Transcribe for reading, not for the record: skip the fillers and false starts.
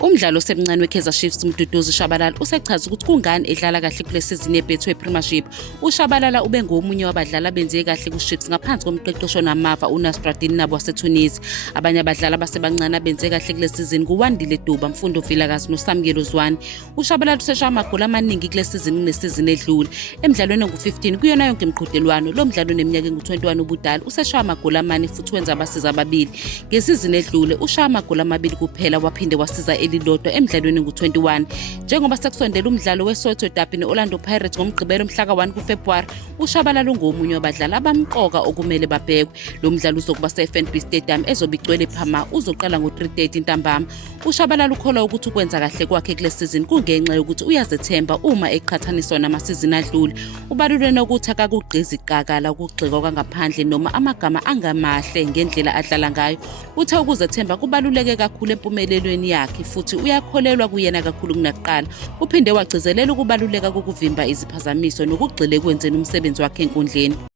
Umdlalo osemncane weKaizer Chiefs uMduduzi Shabalala usechaza ukuthi kungani edlala kahle kule sizini yebhethwe Premiership. UShabalala ube ngomunye wabadlali abenze kahle kuChiefs ngaphansi komqeqesho namava uNasruddin Nabo waseTunisia. Abanye abadlali abasebancane abenze kahle kule sizini kuWandile Duba, Mfundo Vilakazi noSamkelo Zwane. UShabalala useshaya amagoli amaningi kule sizini kunesizini edlule. Emidlalweni engu-15 kuyona yonke imiqhudelwano, lo mdlalo oneminyaka engu-21 ubudala useshaya amagoli amane futhi wenza abasiza ababili. Ngesizini edlule ushaya amagoli amabili kuphela waphinde wasiza elilodwa emidlalweni engu-21. Njengoba sekusondela umdlalo weSoweto Derby ne-Orlando Pirates ngomgqibelo mhla ka-1 kuFebhuwari, uShabalala ungomunye wabadlali abamqoka okumele babhekwe. Lo mdlalo uzokuba se-FNB Stadium ezobe igcwele phama, uzoqala ngo-3:30 ntambama. UShabalala ukholwa ukuthi ukwenza kahle kwakhe kule sizini kungenxa yokuthi uyazethemba uma eqhathaniswa namasizini adlule. Ubalulekile ukuthi akakugqizi iqakala ukugxekwa kwangaphandle noma amagama angamahle ngendlela adlala ngayo. Uthe ukuzethemba kubaluleke kakhulu empumelelweni yakhe futhi uyakholelwa kuyena kakhulu kunakuqala. Uphinde wagcizelela ukubaluleka kokuvimba iziphazamiso nokugxila ekwenzeni umsebenzi wakhe enkundleni.